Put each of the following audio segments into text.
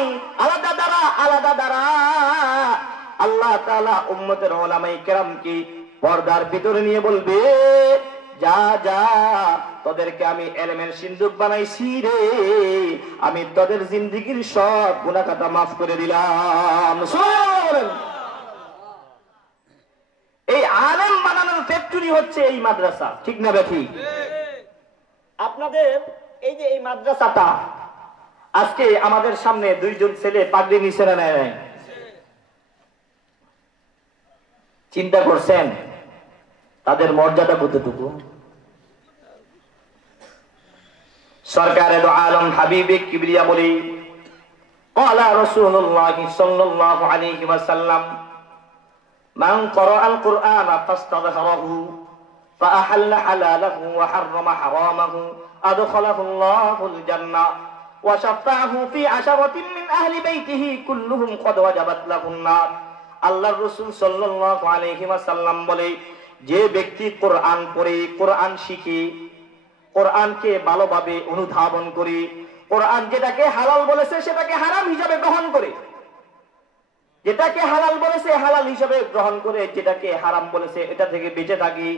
নয়, আলাদা দ্বারা আল্লাহ তাআলা উম্মতের উলামায়ে কেরামকে পর্দার ভিতরে নিয়ে বলবে, যা যা তোদেরকে আমি ইলমের সিন্ধুক বানাইছি রে, আমি তোদের জিন্দেগীর সব গুনাহ খাতা মাফ করে দিলাম। সুবহানাল্লাহ। এই আলেম বানানোর ফ্যাক্টরি হচ্ছে এই মাদ্রাসা, ঠিক না বেঠিক? আপনাদের এই যে এই মাদ্রাসাটা, আজকে আমাদের সামনে দুইজন ছেলে পাগড়ি নিচে নেয়, চিন্তা করছেন তাদের মর্যাদা কতটুকু? সরকারে দো আলম হাবিবে কিবরিয়া বলি, ক্বালা রাসূলুল্লাহ সাল্লাল্লাহু আলাইহি ওয়াসাল্লাম, মান ক্বারাআল কুরআনা ফাস্তাযহারাহু ফাআহাল্লা হালালাহু ওয়া হাররামা হারামাহু আদখালাহু আল্লাহুল জান্নাহ ওয়া শাফাআহু ফি আশারাতিন মিন আহলি বাইতিহি কুল্লুহুম ক্বাদ ওয়াজাবাত লাহুন নার। আল্লাহর রাসূল সাল্লাল্লাহু আলাইহি ওয়াসাল্লাম বলে, যে ব্যক্তি কোরআন পড়ে, কোরআন শিখে, কোরআনকে ভালোভাবে অনুধাবন করে, কোরআন যেটাকে হালাল বলেছে সেটাকে হারাম হিসাবে গ্রহণ করে, যেটাকে হালাল বলেছে হালাল হিসাবে গ্রহণ করে, যেটাকে হারাম বলেছে এটা থেকে বেঁচে থাকে,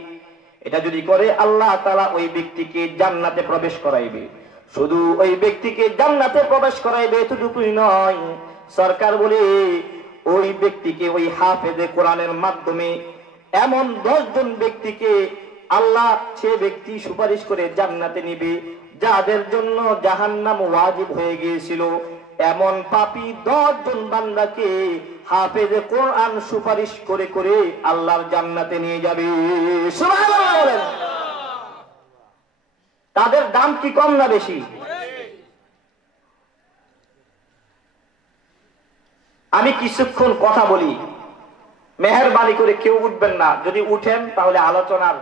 এটা যদি করে আল্লাহ তাআলা ওই ব্যক্তিকে জান্নাতে প্রবেশ করাইবে। শুধু ওই ব্যক্তিকে জান্নাতে প্রবেশ করাইবে এতটুকুই নয়, সরকার বলে ওই ব্যক্তিকে, ওই হাফেজে কোরআনের মাধ্যমে এমন 10 জন ব্যক্তিকে আল্লাহ সে ব্যক্তি সুপারিশ করে জান্নাতে নিবে, যাদের জন্য জাহান্নাম ওয়াজিব হয়ে গিয়েছিল। এমন পাপী 10 জন বান্দাকে হাফেজে কোরআন সুপারিশ করে করে আল্লাহর জান্নাতে নিয়ে যাবে। সুবহানাল্লাহ। তাদের দাম কি কম না বেশি? আমি কিছুক্ষণ কথা বলি, মেহেরবানি করে কেউ উঠবেন না, যদি উঠেন তাহলে আলোচনার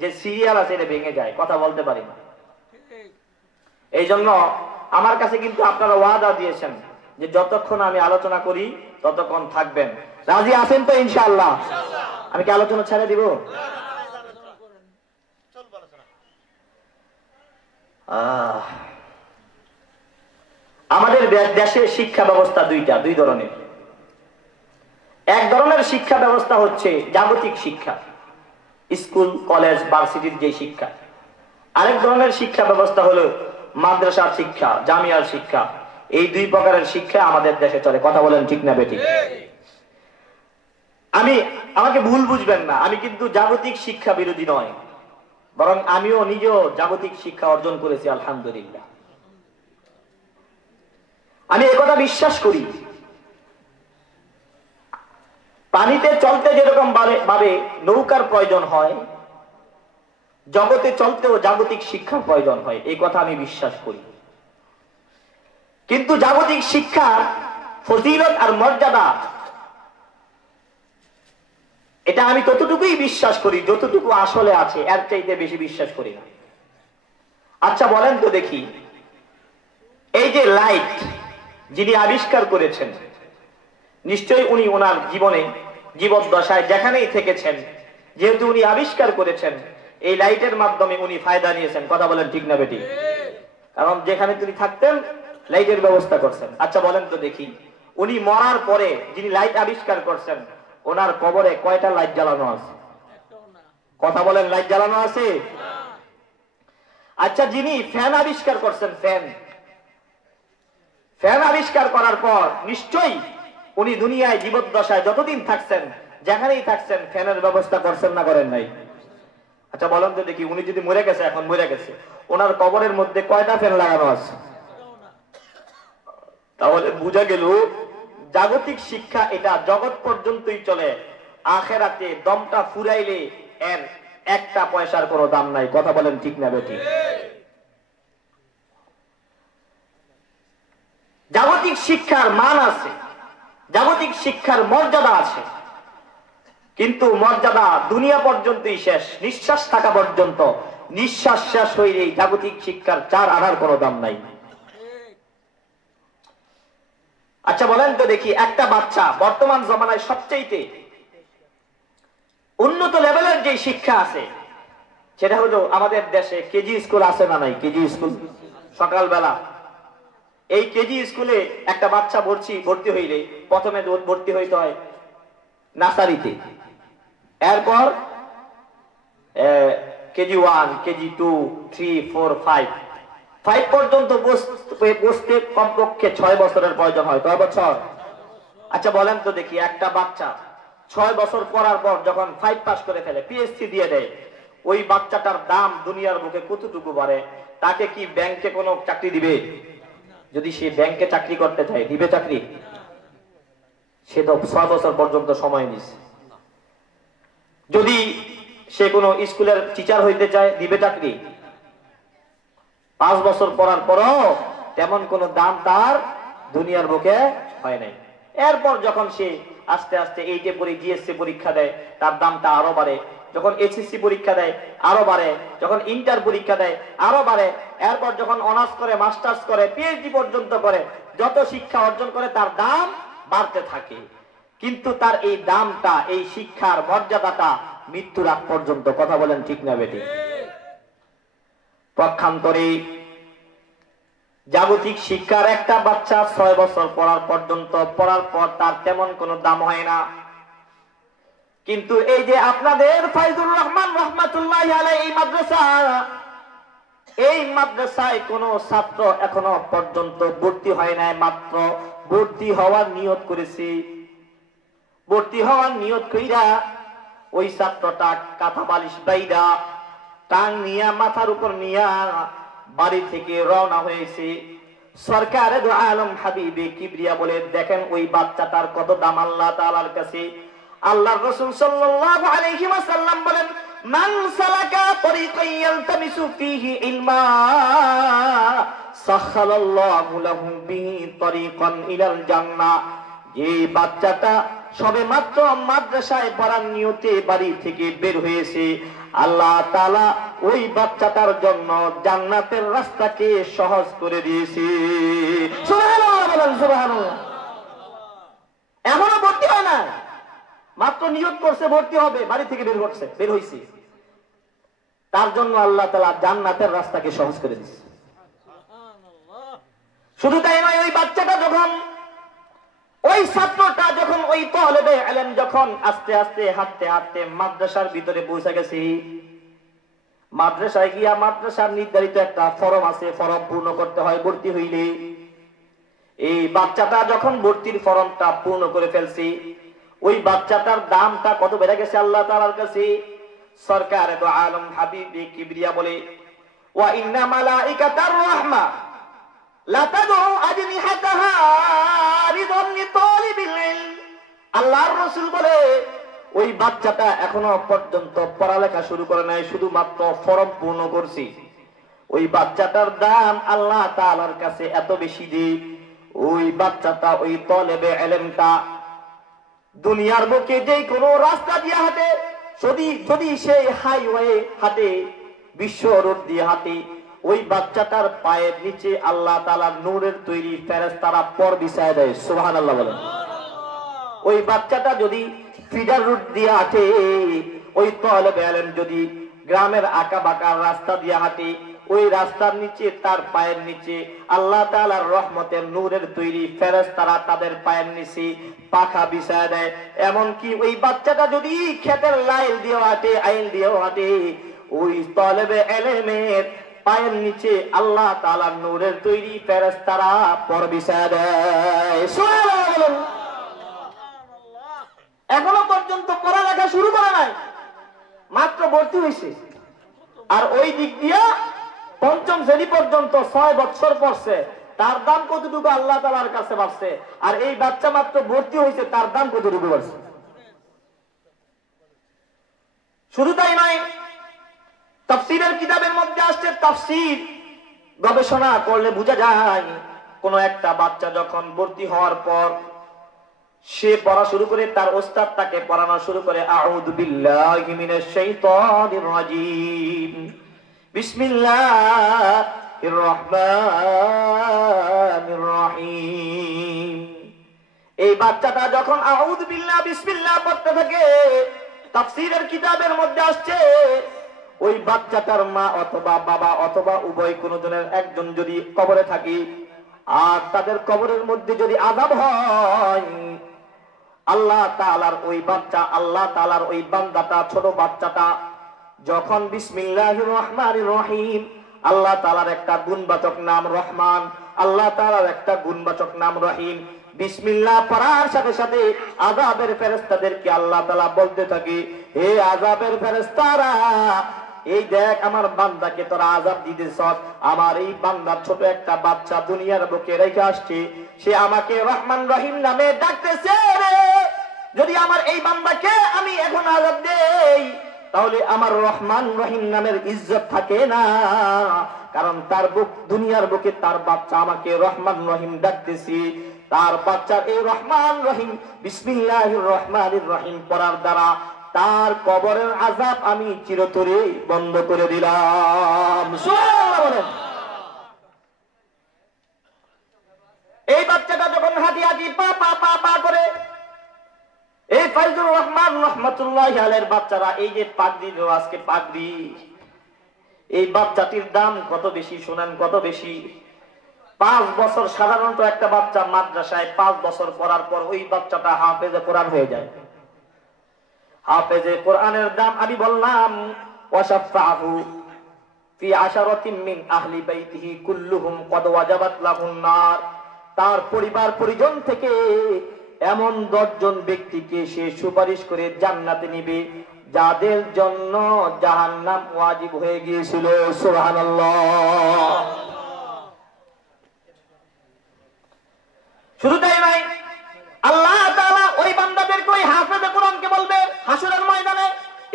যে সিরিয়াল আছে এটা ভেঙে যায়, কথা বলতে পারি না। এই জন্য আমার কাছে কিন্তু আপনারা ওয়াদা দিয়েছেন যে যতক্ষণ আমি আলোচনা করি ততক্ষণ থাকবেন। রাজি আছেন তো ইনশাআল্লাহ? আমি কি আলোচনা ছেড়ে দিব? আমাদের দেশে শিক্ষা ব্যবস্থা দুই ধরনের। এক ধরনের শিক্ষা ব্যবস্থা হচ্ছে জাগতিক শিক্ষা, স্কুল কলেজ ভার্সিটির যে শিক্ষা। আরেক ধরনের শিক্ষা ব্যবস্থা হলো মাদ্রাসার শিক্ষা, জামিয়ার শিক্ষা। এই দুই প্রকারের শিক্ষা আমাদের দেশে চলে, কথা বলেন ঠিক না বেঠিক? আমাকে ভুল বুঝবেন না, আমি কিন্তু জাগতিক শিক্ষা বিরোধী নয়, বরং আমিও নিজেও জাগতিক শিক্ষা অর্জন করেছি আলহামদুলিল্লাহ। আমি একথা বিশ্বাস করি, পানিতে চলতে যেরকম ভাবে নৌকার প্রয়োজন হয়, জগতে চলতেও জাগতিক শিক্ষার প্রয়োজন হয়, এই কথা আমি বিশ্বাস করি। কিন্তু জাগতিক শিক্ষার ফজিলত আর মর্যাদা এটা আমি ততটুকুই বিশ্বাস করি যতটুকু আসলে আছে, এর চাইতে বেশি বিশ্বাস করি না। আচ্ছা বলেন তো দেখি, এই যে লাইট যিনি আবিষ্কার করেছেন, নিশ্চয়ই উনি ওনার জীবনে জীবদ্দশায় যেখানেই থেকেছেন, যেহেতু উনি আবিষ্কার করেছেন, এই লাইটের মাধ্যমে উনি ফায়দা নিয়েছেন, কথা বলেন ঠিক না বেটি? কারণ যেখানে তিনি থাকতেন লাইটের ব্যবস্থা করছেন। আচ্ছা বলেন তো দেখি, উনি মরার পরে যিনি লাইট আবিষ্কার করছেন ওনার কবরে কয়টা লাইট জ্বালানো আছে? কথা বলেন, লাইট জ্বালানো আছে? আচ্ছা যিনি ফ্যান আবিষ্কার করছেন, ফ্যান আবিষ্কার করার পর নিশ্চয়ই উনি দুনিয়ায় জীবদ্দশায় যতদিন থাকছেন, যেখানেই থাকছেন, ফ্যানের ব্যবস্থা করছেন না করেন নাই? আচ্ছা বলেন তো দেখি, উনি যদি মরে গেছে, এখন মরে গেছে, ওনার কবরের মধ্যে কয়টা ফ্যান লাগানো আছে? তাহলে বোঝা গেল জাগতিক শিক্ষা এটা জগৎ পর্যন্তই চলে, আখেরাতে দমটা ফুরাইলে এর একটা পয়সার কোনো দাম নাই, কথা বলেন ঠিক না বেটি? জাগতিক শিক্ষার মান আছে, জাগতিক শিক্ষার মর্যাদা আছে, কিন্তু মর্যাদা দুনিয়া পর্যন্তই শেষ, নিঃশ্বাস থাকা পর্যন্ত। নিঃশ্বাস শেষ হইলেই জাগতিক শিক্ষার 4 আনার কোনো দাম নাই। আচ্ছা বলেন তো দেখি, একটা বাচ্চা বর্তমান জমানায় সবচেয়ে উন্নত লেভেলের যে শিক্ষা আছে সেটা হলো আমাদের দেশে কেজি স্কুল আছে না নাই? কেজি স্কুল সকালবেলা এই কেজি স্কুলে একটা বাচ্চা ভর্তি হইলে প্রথমে ভর্তি হইতে হয় নার্সারিতে, এরপর কেজি 1, কেজি 2, 3, 4, 5 পর্যন্ত বসতে কমপক্ষে 6 বছরের প্রয়োজন হয়। কয় বছর? আচ্ছা বলেন তো দেখি, একটা বাচ্চা 6 বছর পড়ার পর যখন 5 পাস করে ফেলে, পিএইচডি দিয়ে দেয়, ওই বাচ্চাটার দাম দুনিয়ার বুকে কতটুকু বাড়ে? তাকে কি ব্যাংকে কোনো চাকরি দিবে? যদি সে ব্যাংকে চাকরি করতে চায়, দিবে চাকরি? সে তো 6 বছর পর্যন্ত সময় নিছে। যদি সে কোনো স্কুলের টিচার হইতে চায়, দিবে চাকরি? 5 বছর পড়ার পরও তেমন কোনো দাম তার দুনিয়ার বুকে হয় নাই। এরপর যখন সে আস্তে আস্তে এইটে জিএসসি পরীক্ষা দেয়, তার দামটা আরো বাড়ে। যখন এইচএসসি পরীক্ষা দেয় আরো বাড়ে, যখন ইন্টার পরীক্ষা দেয় আরো বাড়ে, এরপর যখন অনার্স করে, মাস্টার্স করে, পিএইচডি পর্যন্ত করে, যত শিক্ষা অর্জন করে তার দাম বাড়তে থাকে। কিন্তু তার এই দামটা, এই শিক্ষার মর্যাদাটা মৃত্যুর আগ পর্যন্ত। কথা বলেন ঠিক না বেটি? পক্ষান্তরে জাগতিক শিক্ষার একটা বাচ্চা 6 বছর পড়ার পর তার তেমন কোনো দাম হয় না। কিন্তু এই যে আপনাদের ফাইজুর রহমান রহমাতুল্লাহি আলাইহি এই মাদ্রাসায় কোন ছাত্র এখনো পর্যন্ত ভর্তি হয় নাই। মাত্র ভর্তি হওয়ার নিয়ত করেছি। ভর্তি হওয়ার নিয়ত কইরা ওই ছাত্রটা কাঁথা বালিশ বাইরা টাং নিয়া মাথার উপর নিয়া বাড়ি থেকে রওনা হয়েছে। সরকারে দু আলম হাবিবে কিবরিয়া বলে, দেখেন ওই বাচ্চাটার কত দাম আল্লাহ তাআলার কাছে। আল্লাহর রাসূল সাল্লাল্লাহু আলাইহি ওয়াসাল্লাম বলেন, মান সালাকা তরিকান ইয়ালতামিসু ফীহি ইলমা সাখালাল্লাহু লাহু বিহি তরিকান ইলাল জান্নাহ। যে বাচ্চাটা সবে মাত্র মাদ্রাসায় পড়ার নিয়তে বাড়ি থেকে বের হয়েছে, আল্লাহ তাআলা ওই বাচ্চাটার জন্য জান্নাতের রাস্তাকে সহজ করে দিয়েছে। সুবহানাল্লাহ বলেন, সুবহানাল্লাহ। এখনো ভর্তি হয় না, মাত্র নিয়ত করছে ভর্তি হবে, বাড়ি থেকে বের হয়েছে, তার জন্য আল্লাহ তাআলা জান্নাতের রাস্তাকে সহজ করে দিয়েছে। শুধু তাই নয়, ওই বাচ্চাটা যখন, ওই ছাত্রটা যখন, ওই তালেবে ইলম যখন আস্তে আস্তে হাঁটতে হাঁটতে মাদ্রাসার ভিতরে পৌঁছে গেছে, মাদ্রাসায় গিয়া মাদ্রাসার নির্ধারিত একটা ফরম আছে, ফরম পূর্ণ করতে হয় ভর্তি হইলে। এই বাচ্চাটা যখন ভর্তির ফরমটা পূর্ণ করে ফেলছে, ওই বাচ্চাটার দামটা কত বেড়ে গেছে আল্লাহ তাআলার কাছে। সরকারে দু আলম হাবিবে কিবরিয়া বলে, ওয়া ইন্না মালাইকাতার রাহমা লা তাদউ আজনিহাতাহা রিদান লিতালিবিল ইলম। আল্লাহর রাসূল বলে, ওই বাচ্চাটা এখনো পর্যন্ত পড়ালেখা শুরু করে নাই, শুধুমাত্র ফরম পূর্ণ করছি। ওই বাচ্চাটার দাম আল্লাহ তাআলার কাছে এত বেশি যে ওই বাচ্চাটা, ওই তালেবে ইলমটা দুনিয়ার বুকে যে কোনো রাস্তা দিয়ে হাঁটে, যদি সেই হাইওয়ে হাঁটে, বিশ্ব রোড দিয়ে হাঁটে, ওই বাচ্চাটার পায়ের নিচে আল্লাহ তাআলার নূরের তৈরি ফেরেশতারা পর বিছায় দেয়। সুবহানাল্লাহ বলেন। ওই বাচ্চাটা যদি ফিডার রুট দিয়ে হাঁটে, ওই তালেবে ইলম যদি গ্রামের আঁকা বাঁকা রাস্তা দিয়ে হাঁটে, ওই রাস্তার নিচে, তার পায়ের নিচে আল্লাহ তাআলার রহমতের নূরের তৈরি ফেরেশতারা তাদের পায়ের নিচে পাখা বিছায় দেয়। এমনকি ওই বাচ্চাটা যদি ক্ষেতের লাইল দিয়ে হাঁটে, আইল দিয়ে হাঁটে, ওই তালেবে ইলমের পায়ের নিচে আল্লাহ তাআলার নূরের তৈরি ফেরেশতারা পর বিছায় দেয়। সুবহানাল্লাহ। এখনো পর্যন্ত পড়ালেখা শুরু করে নাই, মাত্র ভর্তি হয়েছে। আর ওই দিক দিয়ে পঞ্চম শ্রেণী পর্যন্ত 6 বছর পড়ছে, তার দাম কতটুকু আল্লাহ তাআলার কাছে বাড়ছে। আর এই বাচ্চা মাত্র ভর্তি হয়েছে, তার দাম কতটুকু বাড়ছে। শুধু তাই নয়, তাফসীরের কিতাবের মধ্যে আসছে, তাফসীর গবেষণা করলে বোঝা যায়, কোন একটা বাচ্চা যখন ভর্তি হওয়ার পর সে পড়া শুরু করে, তার ওস্তাদ তাকে পড়ানো শুরু করে, আউযু বিল্লাহি মিনাশ শাইতানির রাজীম, বিসমিল্লাহির রহমানির রহিম। এই বাচ্চাটা যখন আউযু বিল্লাহ বিসমিল্লাহ পড়তে থাকে, তাফসীরের কিতাবের মধ্যে আসছে, ওই বাচ্চাটার মা অথবা বাবা অথবা উভয় কোন জনের একজন যদি কবরে থাকে, আর তাদের কবরের মধ্যে যদি আযাব হয়, আল্লাহ তাআলার ওই বাচ্চা, আল্লাহ তাআলার ওই বান্দাটা, ছোট বাচ্চাটা যখন বিসমিল্লাহির রহমানির রহিম, আল্লাহ তাআলার একটা গুণবাচক নাম রহমান, আল্লাহ তাআলার একটা গুণবাচক নাম রহিম, বিসমিল্লাহ পড়ার সাথে সাথে আযাবের ফেরেশতাদেরকে আল্লাহ তাআলা বলতে থাকে, হে আযাবের ফেরেশতারা, এই দেখ আমার বান্দাকে তোরা আযাব দিতেছ, আমার এই বান্দার ছোট একটা বাচ্চা দুনিয়ার বুকে রেখে আসছে, সে আমাকে রহমান রহিম নামে ডাকতেছে রে। যদি আমার এই বান্দাকে আমি এখন আযাব দেই, তাহলে আমার রহমান রহিম নামের ইজ্জত থাকে না, কারণ তার দুনিয়ার বুকে তার বাচ্চা আমাকে রহমান রহিম ডাকতেছি। তার বাচ্চার এই রহমান রহিম বিসমিল্লাহির রহমানির রহিম পড়ার দ্বারা তার কবরের আযাব আমি চিরতরে বন্ধ করে দিলাম। সুবহানাল্লাহ বলেন। এই বাচ্চাটা যখন হাঁটি হাঁটি পা পা পা পা করে, এই ফাইজুর রহমান রহমাতুল্লাহি আলাইহির বাচ্চারা এই যে পাগড়ি, আজকে পাগড়ি, এই বাচ্চাটির দাম কত বেশি শুনেন, কত বেশি। 5 বছর সাধারণত একটা বাচ্চা মাদ্রাসায় 5 বছর পড়ার পর ওই বাচ্চাটা হাফেজে কোরআন হয়ে যায়। হাফেজে কোরআনের দাম আমি বললাম ওয়াশাফাহু ফি আশারাতিন মিন আহলি বাইতিহি কুল্লুহুম কদ ওয়াজাবাত লাহুন নার, তার পরিবার পরিজন থেকে এমন 10 জন ব্যক্তিকে সে সুপারিশ করে জান্নাতে নিবে যাদের জন্য জাহান্নাম ওয়াজিব হয়ে গিয়েছিল। সুবহানাল্লাহ। শুধু তাই নয়, আল্লাহ তাআলা ওই বান্দাদেরকে, ওই হাফেজে কোরআনকে বলবে হাসরের ময়দানে,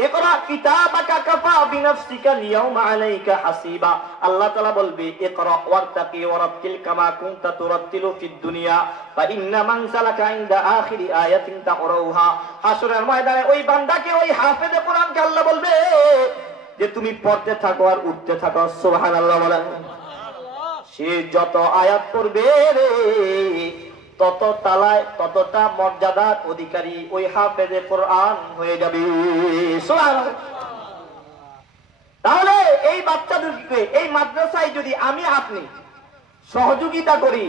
ইকরা কিতাবাকা কাফা বিনাফসিকা লিয়াউমা আলাইকা হাসিবা। আল্লাহ তাআলা বলবে ইকরা ওয়ারতাকি ওয়ারাতিল কামা কুনতা তুরাতিলু ফিদ দুনিয়া ফা ইন্না মান সালাকা ইনদা আখিরি আয়াতিন তাকরাউহা। হাসরের ময়দানে ওই বান্দাকে, ওই হাফেজে কোরআনকে আল্লাহ বলবে যে তুমি পড়তে থাকো আর উঠতে থাকো। সুবহানাল্লাহ বলেন। সে যত আয়াত পড়বে রে, তত তালায় ততটা মর্যাদার অধিকারী ওই হাফেজে কোরআন হয়ে যাবে। সুবহানাল্লাহ। তাহলে এই বাচ্চাদেরকে এই মাদ্রাসায় যদি আমি আপনি সহযোগিতা করি,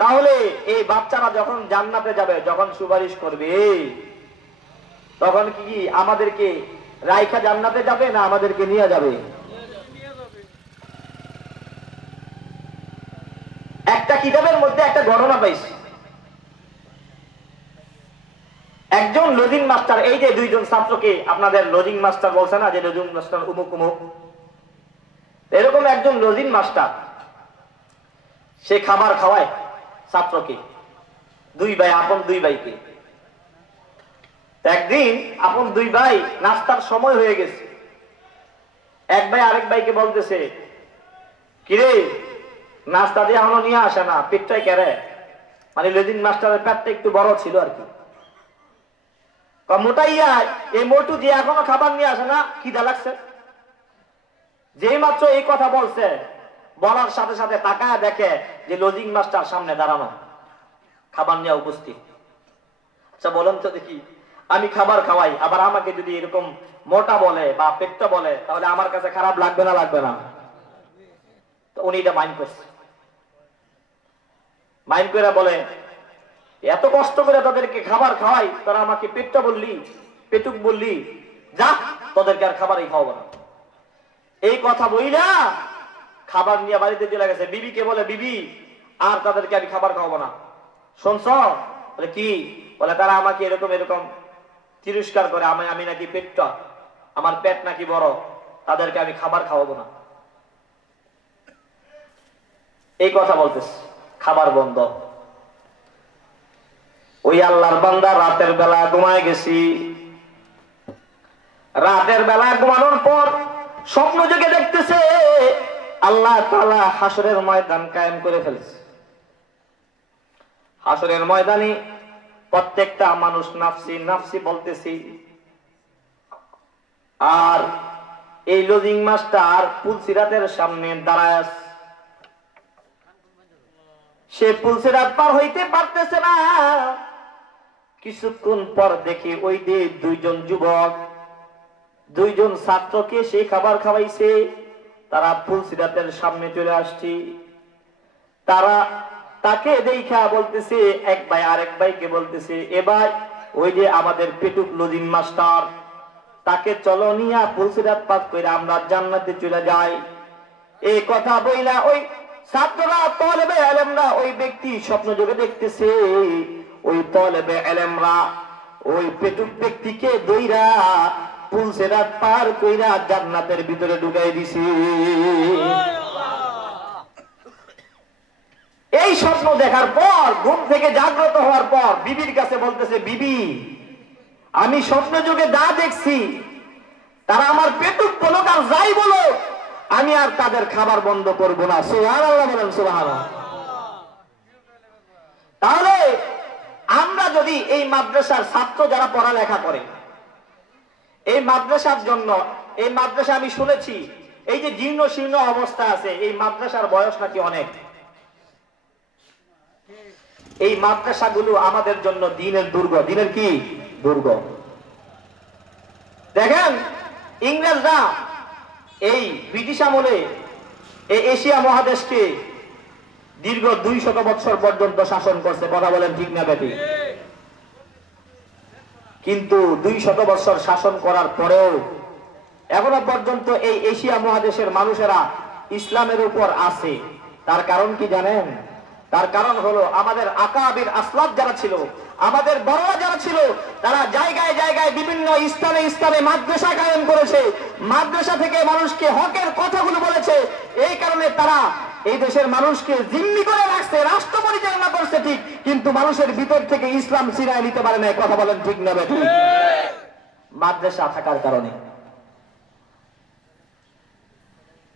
তাহলে এই বাচ্চারা যখন জান্নাতে যাবে, যখন সুপারিশ করবে, তখন কি আমাদেরকে রাইখা জান্নাতে যাবে না আমাদেরকে নিয়ে যাবে? একটা কিতাবের মধ্যে একটা ঘটনা পাইছি। একজন লজিং মাস্টার, এই যে 2 জন ছাত্রকে আপনাদের লজিং মাস্টার বলছে না, যে লজিং মাস্টার উমুক উমুক, এরকম একজন লজিং মাস্টার, সে খাবার খাওয়ায় ছাত্রকে, 2 ভাই, আপন 2 ভাইকে। একদিন আপন 2 ভাই নাস্তার সময় হয়ে গেছে, এক ভাই আরেক ভাইকে বলতেছে, কিরে নাস্তা দিয়ে এখনো নিয়ে আসে না, পেটটাই কেড়ে। মানে লজিং মাস্টারের পেটটা একটু বড় ছিল আর কি, মোটাইয়া এই মোটু দিয়ে এখনো খাবার নিয়ে আসে না, খিদা লাগছে। যেই মাত্র এই কথা বলছে, বলার সাথে সাথে তাকায় দেখে যে লজিং মাস্টার সামনে দাঁড়ানো, খাবার নিয়ে উপস্থিত। আচ্ছা বলেন তো দেখি, আমি খাবার খাওয়াই, আবার আমাকে যদি এরকম মোটা বলে বা পেটটা বলে, তাহলে আমার কাছে খারাপ লাগবে না, লাগবে না? তো উনি এটা মাইন্ড করছে। মাইন্ড করে বলে, এত কষ্ট করে তাদেরকে খাবার খাওয়াই, তারা আমাকে পেটটা বললি, পেটুক বললি, যা তোদেরকে আর খাবারই খাওয়াবো না। এই কথা বইলা খাবার নিয়ে বাড়িতে চলে গেছে। বিবিকে বলে, বিবি আর তাদেরকে আমি খাবার খাওয়াবো না। শুনছ? বলে কি? বলে তারা আমাকে এরকম এরকম তিরস্কার করে, আমি নাকি পেটটা, আমার পেট নাকি বড়, তাদেরকে আমি খাবার খাওয়াবো না। এই কথা বলতেছে, খাবার বন্ধ। ওই আল্লাহর বান্দা রাতের বেলা ঘুমায় গেছি, রাতের বেলা ঘুমানোর পর স্বপ্ন জেগে দেখতেছে আল্লাহ তাআলা হাসরের ময়দান কায়েম করে ফেলেছে। হাসরের ময়দানে প্রত্যেকটা মানুষ নাফসি নাফসি বলতেছি, আর এই লজিং মাস্টার পুলসিরাতের সামনে দাঁড়ায়, সে পুলসিরাত পার হইতে পারতেছে না। কিছুক্ষণ পর দেখি ওই যে 2 জন যুবক, 2 জন ছাত্রকে সে খাবার খাওয়াইছে, তারা পুলসিরাতের সামনে চলে আসছে। তারা তাকে দেখা বলতেছে, এক ভাই আরেক ভাইকে বলতেছে, এ ভাই ওই যে আমাদের পেটুক লজিম মাস্টার, তাকে চলো নিয়া পুলসিরাত পাস করে আমরা জান্নাতে চলে যাই। এই কথা বইলা ওই ছাত্ররা তলেবে এলেমরা ওই ব্যক্তি স্বপ্ন যোগে দেখতেছে, ওই তলেবে এলেমরা ওই পেটুক ব্যক্তিকে দইরা পুলসিরাত পার কইরা জান্নাতের ভিতরে ঢুকাই দিছে। এই স্বপ্ন দেখার পর ঘুম থেকে জাগ্রত হওয়ার পর বিবির কাছে বলতেছে, বিবি আমি স্বপ্ন যুগে যা দেখছি, তারা আমার পেটুক বলো আর যাই বলো, আমি আর তাদের খাবার বন্ধ করবো না। সুবহানাল্লাহ বলেন, সুবহানাল্লাহ। তাহলে আমরা যদি এই মাদ্রাসার ছাত্র যারা পড়ালেখা করে, এই মাদ্রাসার জন্য, এই মাদ্রাসা আমি শুনেছি এই যে জীর্ণ শীর্ণ অবস্থা আছে, এই মাদ্রাসার বয়স নাকি অনেক। এই মাদ্রাসাগুলো আমাদের জন্য দিনের দুর্গ, দিনের কি দুর্গ। দেখেন ইংরেজরা এই ব্রিটিশ আমলে এই এশিয়া মহাদেশকে দীর্ঘ 200 বছর পর্যন্ত শাসন করছে, কথা বলেন ঠিক না বেঠিক? কিন্তু 200 বছর শাসন করার পরেও এখনো পর্যন্ত এই এশিয়া মহাদেশের মানুষেরা ইসলামের উপর আছে। তার কারণ কি জানেন? তার কারণ হলো আমাদের আকাবির আসলাফ যারা ছিল, আমাদের বড়রা যারা ছিল, তারা জায়গায় জায়গায় বিভিন্ন স্থানে স্থানে মাদ্রাসা কায়েম করেছে, মাদ্রাসা থেকে মানুষকে হকের কথাগুলো বলেছে। এই কারণে তারা এই দেশের মানুষকে জিম্মি করে রাখছে, রাষ্ট্র পরিচালনা করছে ঠিক, কিন্তু মানুষের ভিতর থেকে ইসলাম ছিনায় নিতে পারে না। কথা বলেন ঠিক না বেঠিক? মাদ্রাসা থাকার কারণে।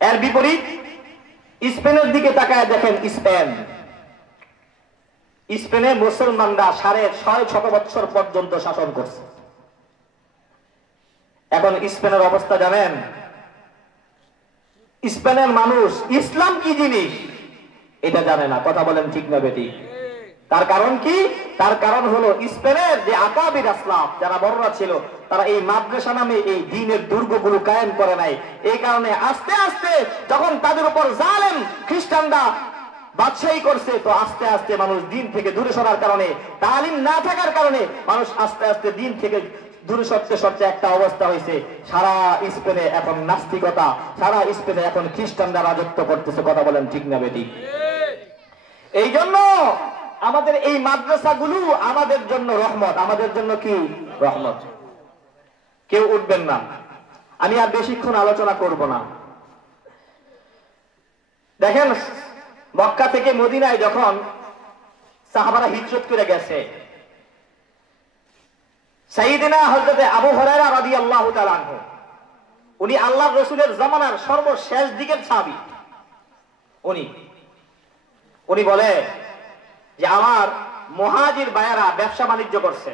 এর বিপরীত স্পেনের দিকে তাকায় দেখেন, স্পেনে মুসলমানরা 650 বছর পর্যন্ত শাসন করছে। এখন স্পেনের অবস্থা জানেন? স্পেনের মানুষ ইসলাম কি জিনিস এটা জানে না। কথা বলেন ঠিক না বেঠিক? তার কারণ কি? তার কারণ হলো স্পেনের যে আকাবির আসলাফ যারা বড়রা ছিল, তারা এই মাদ্রাসা নামে এই দ্বীনের দুর্গগুলো কায়েম করে নাই। এই কারণে আস্তে আস্তে যখন তাদের উপর জালেম খ্রিস্টানরা বাদশাহী করছে, তো আস্তে আস্তে মানুষ দিন থেকে দূরে সরার কারণে, তালিম না থাকার কারণে মানুষ আস্তে আস্তে দিন থেকে দূরে সরতে সরতে একটা অবস্থা হয়েছে, সারা স্পেনে এখন নাস্তিকতা, সারা স্পেনে এখন খ্রিস্টানরা রাজত্ব করতেছে। কথা বলেন ঠিক না বেঠিক? এই জন্য আমাদের এই মাদ্রাসাগুলো আমাদের জন্য রহমত, আমাদের জন্য কি রহমত। কেউ উঠবেন না, আমি আর বেশিক্ষণ আলোচনা করব না। দেখেন মক্কা থেকে মদিনায় যখন সাহাবারা হিজরত করে গেছে, সাইয়েদনা হযরত আবু হুরায়রা রাদিয়াল্লাহু তাআলা আনহু, উনি আল্লাহর রাসূলের জামানার সর্বশেষ দিকের সাহাবী। উনি বলে যে আমার মুহাজির ভাইয়েরা ব্যবসা বাণিজ্য করছে,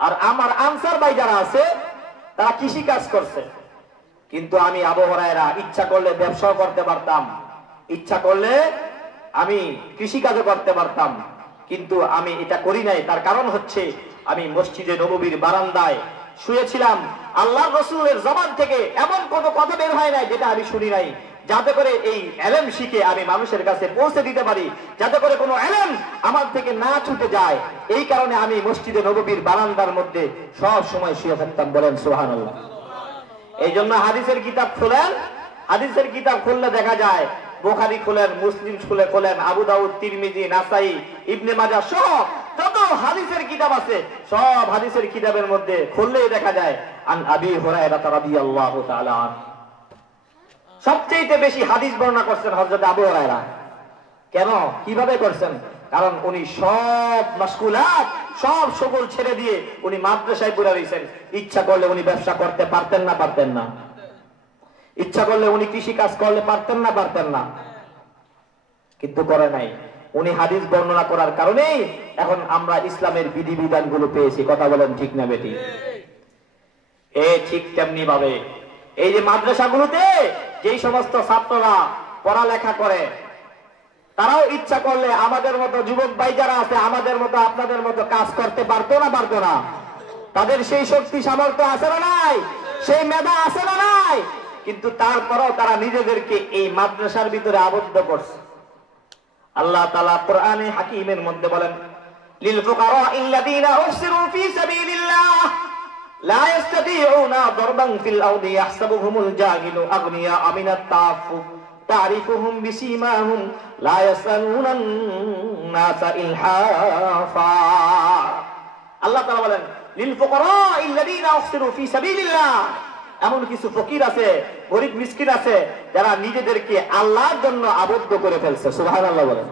আর আমার আনসার ভাই যারা আছে তারা কৃষি কাজ করছে। কিন্তু আমি আবু হুরায়রা ইচ্ছা করলে ব্যবসাও করতে পারতাম, ইচ্ছা করলে আমি কৃষি কাজও করতে পারতাম, কিন্তু আমি এটা করি নাই। তার কারণ হচ্ছে আমি মসজিদে নববীর বারান্দায় শুয়েছিলাম, আল্লাহর রাসূলের জবান থেকে এমন কোনো কথা বের হয় নাই যেটা আমি শুনি নাই, যাতে করে এই ইলম শিখে আমি মানুষের কাছে পৌঁছে দিতে পারি, যাতে করে কোনো ইলম আমার থেকে না ছুটে যায়। এই কারণে আমি মসজিদে নববীর বারান্দার মধ্যে সব সময় শুয়ে থাকতাম। বলেন সুবহানাল্লাহ। এই জন্য হাদিসের কিতাব খুলেন, হাদিসের কিতাব খুললে দেখা যায়, বুখারী খুলেন, মুসলিম খুলেন, আবু দাউদ, তিরমিজি, নাসাই, ইবনে মাজাহ সহ যত হাদিসের কিতাব আছে, সব হাদিসের কিতাবের মধ্যে খুললেই দেখা যায় আন আবি হুরায়রা রাদিয়াল্লাহু তাআলা আনহু। সবচেয়ে বেশি হাদিস বর্ণনা করছেন হযরত আবু হুরায়রা। কেন, কিভাবে করছেন? কারণ উনি সব মাশগুলাত, সব শগল ছেড়ে দিয়ে উনি মাদ্রাসায় পড়ে রয়েছেন। ইচ্ছা করলে উনি ব্যবসা করতে পারতেন না? পারতেন না। ইচ্ছা করলে উনি কৃষি কাজ করলে পারতেন না? পারতেন না। কিন্তু করে নাই। উনি হাদিস বর্ণনা করার কারণেই এখন আমরা ইসলামের বিধিবিধানগুলো পেয়েছি। কথা বলেন ঠিক না বেঠিক? ঠিক তেমনি ভাবে এই যে মাদ্রাসাগুলোতে যেই সমস্ত ছাত্ররা পড়ালেখা করে, তারাও ইচ্ছা করলে আমাদের মতো যুবক ভাই যারা আছে, আমাদের মতো আপনাদের মতো কাজ করতে পারতো না? পারতো না। তাদের সেই শক্তি সামর্থ্য আছে না নাই? সেই মেধা আছে না নাই? কিন্তু তারপরেও তারা নিজেদেরকে এই মাদ্রাসার ভিতরে আবদ্ধ করছে। আল্লাহ তাআলা কোরআনে হাকিমের মধ্যে বলেন, লিল ফুকারাইল্লাযীনা উহসিরু ফী সাবিলিল্লাহ লা ইস্তাতিউনা দারবান ফিল আরদি ইয়াহসাবুহুমুল জাহিলু আগনিয়া মিনাত তাআফফুফ তারিফুহুম বিসীমাহুম লা ইয়াসআলুনান নাসা ইলহাফা। আল্লাহ তাআলা বলেন, লিল ফুকারাইল্লাযীনা উহসিরু ফী সাবিলিল্লাহ, এমন কিছু ফকির আছে, গরিব মিসকিন আছে যারা নিজেদেরকে আল্লাহর জন্য আবদ্ধ করে ফেলছে। সুবহানাল্লাহ বলেন।